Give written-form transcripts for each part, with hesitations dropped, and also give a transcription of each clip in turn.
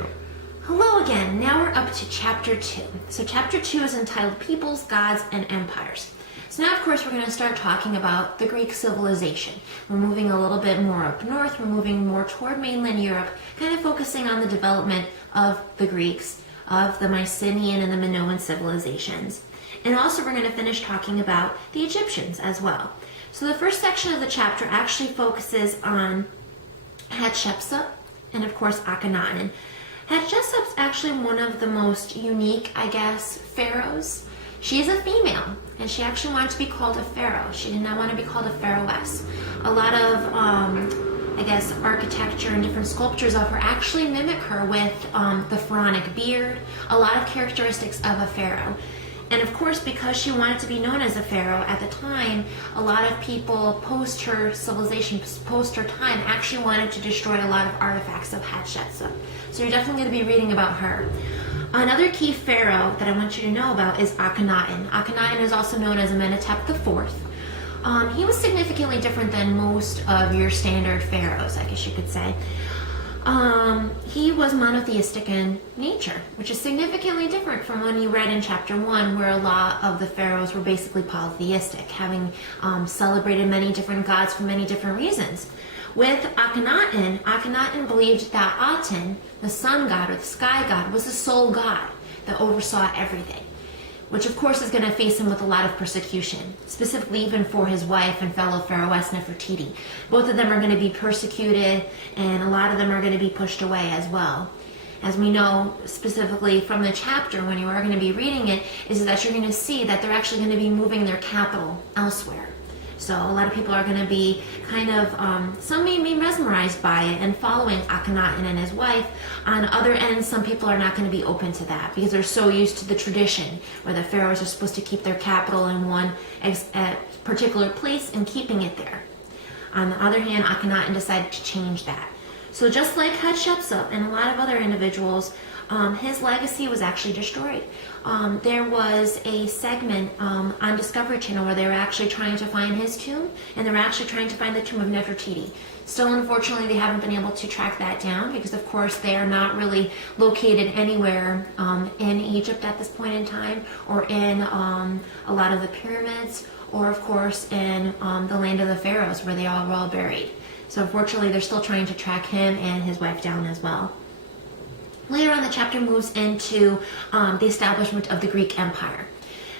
Yeah. Hello again. Now we're up to chapter 2. So chapter 2 is entitled Peoples, Gods, and Empires. So now, of course, we're going to start talking about the Greek civilization. We're moving a little bit more up north. We're moving more toward mainland Europe, kind of focusing on the development of the Greeks, of the Mycenaean and the Minoan civilizations. And also we're going to finish talking about the Egyptians as well. So the first section of the chapter actually focuses on Hatshepsut and, of course, Akhenaten. Hatshepsut's actually one of the most unique, I guess, pharaohs. She is a female, and she actually wanted to be called a pharaoh. She did not want to be called a pharaohess. A lot of, I guess, architecture and different sculptures of her actually mimic her with the pharaonic beard, a lot of characteristics of a pharaoh. And of course, because she wanted to be known as a pharaoh at the time, a lot of people post her civilization, post her time, actually wanted to destroy a lot of artifacts of Hatshepsut. So you're definitely going to be reading about her. Another key pharaoh that I want you to know about is Akhenaten. Akhenaten is also known as Amenhotep IV. He was significantly different than most of your standard pharaohs, I guess you could say. He was monotheistic in nature, which is significantly different from when you read in chapter 1, where a lot of the pharaohs were basically polytheistic, having celebrated many different gods for many different reasons. With Akhenaten, Akhenaten believed that Aten, the sun god or the sky god, was the sole god that oversaw everything, which of course is going to face him with a lot of persecution, specifically even for his wife and fellow pharaohess Nefertiti. Both of them are going to be persecuted, and a lot of them are going to be pushed away as well. As we know specifically from the chapter, when you are going to be reading it, is that you're going to see that they're actually going to be moving their capital elsewhere. So a lot of people are going to be kind of, some may be mesmerized by it and following Akhenaten and his wife. On other ends, some people are not going to be open to that because they're so used to the tradition where the pharaohs are supposed to keep their capital in one particular place and keeping it there. On the other hand, Akhenaten decided to change that. So just like Hatshepsut and a lot of other individuals, his legacy was actually destroyed. There was a segment on Discovery Channel where they were actually trying to find his tomb, and they were actually trying to find the tomb of Nefertiti. Still, unfortunately, they haven't been able to track that down because, of course, they are not really located anywhere in Egypt at this point in time, or in a lot of the pyramids, or, of course, in the land of the pharaohs where they all were all buried. So, unfortunately, they're still trying to track him and his wife down as well. Later on, the chapter moves into the establishment of the Greek Empire.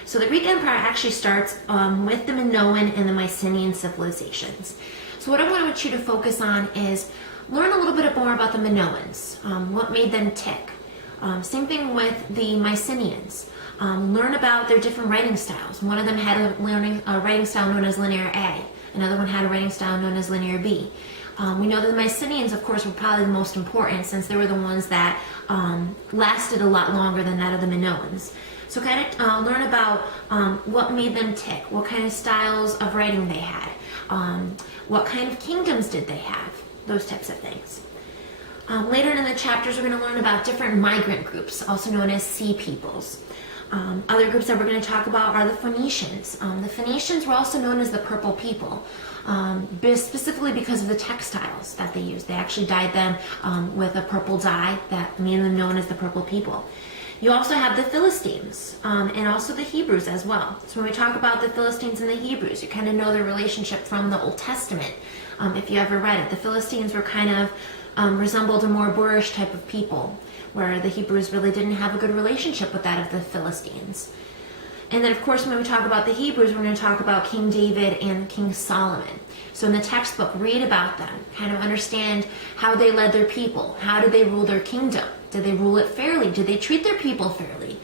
So the Greek Empire actually starts with the Minoan and the Mycenaean civilizations. So what I want you to focus on is learn a little bit more about the Minoans, what made them tick. Same thing with the Mycenaeans. Learn about their different writing styles. One of them had a writing style known as Linear A. Another one had a writing style known as Linear B. We know that the Mycenaeans, of course, were probably the most important since they were the ones that lasted a lot longer than that of the Minoans. So kind of learn about what made them tick, what kind of styles of writing they had, what kind of kingdoms did they have, those types of things. Later in the chapters, we're going to learn about different migrant groups, also known as sea peoples. Other groups that we're going to talk about are the Phoenicians. The Phoenicians were also known as the Purple People, specifically because of the textiles that they used. They actually dyed them with a purple dye that made them known as the Purple People. You also have the Philistines and also the Hebrews as well. So when we talk about the Philistines and the Hebrews, you kind of know their relationship from the Old Testament. If you ever read it, the Philistines were kind of resembled a more boorish type of people, where the Hebrews really didn't have a good relationship with that of the Philistines. And then, of course, when we talk about the Hebrews, we're going to talk about King David and King Solomon. So in the textbook, read about them, kind of understand how they led their people. How did they rule their kingdom? Did they rule it fairly? Did they treat their people fairly?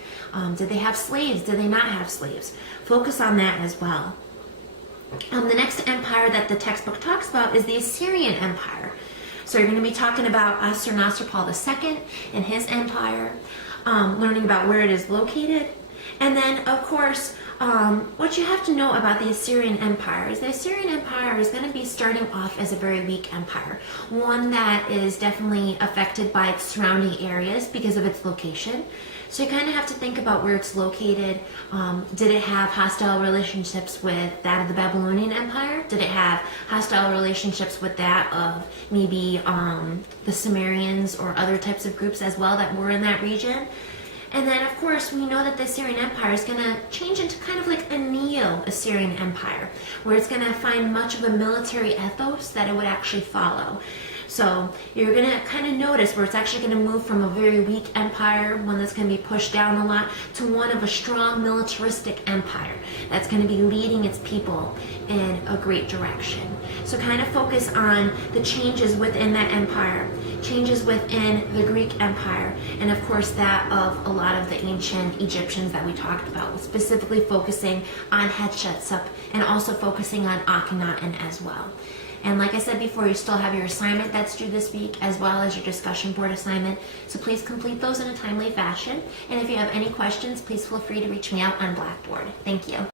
Did they have slaves? Did they not have slaves? Focus on that as well. The next empire that the textbook talks about is the Assyrian Empire. So you're going to be talking about Ashurnasirpal II and his empire, learning about where it is located, And then, of course, what you have to know about the Assyrian Empire is the Assyrian Empire is going to be starting off as a very weak empire, one that is definitely affected by its surrounding areas because of its location. So you kind of have to think about where it's located. Did it have hostile relationships with that of the Babylonian Empire? Did it have hostile relationships with that of maybe the Sumerians or other types of groups as well that were in that region? And then, of course, we know that the Assyrian Empire is going to change into kind of like a Neo-Assyrian Empire, where it's going to find much of a military ethos that it would actually follow. So you're going to kind of notice where it's actually going to move from a very weak empire, one that's going to be pushed down a lot, to one of a strong militaristic empire that's going to be leading its people in a great direction. So kind of focus on the changes within that empire, changes within the Greek Empire, and of course that of a lot of the ancient Egyptians that we talked about, specifically focusing on Hatshepsut and also focusing on Akhenaten as well. And like I said before, you still have your assignment that's due this week, as well as your discussion board assignment. So please complete those in a timely fashion. And if you have any questions, please feel free to reach me out on Blackboard. Thank you.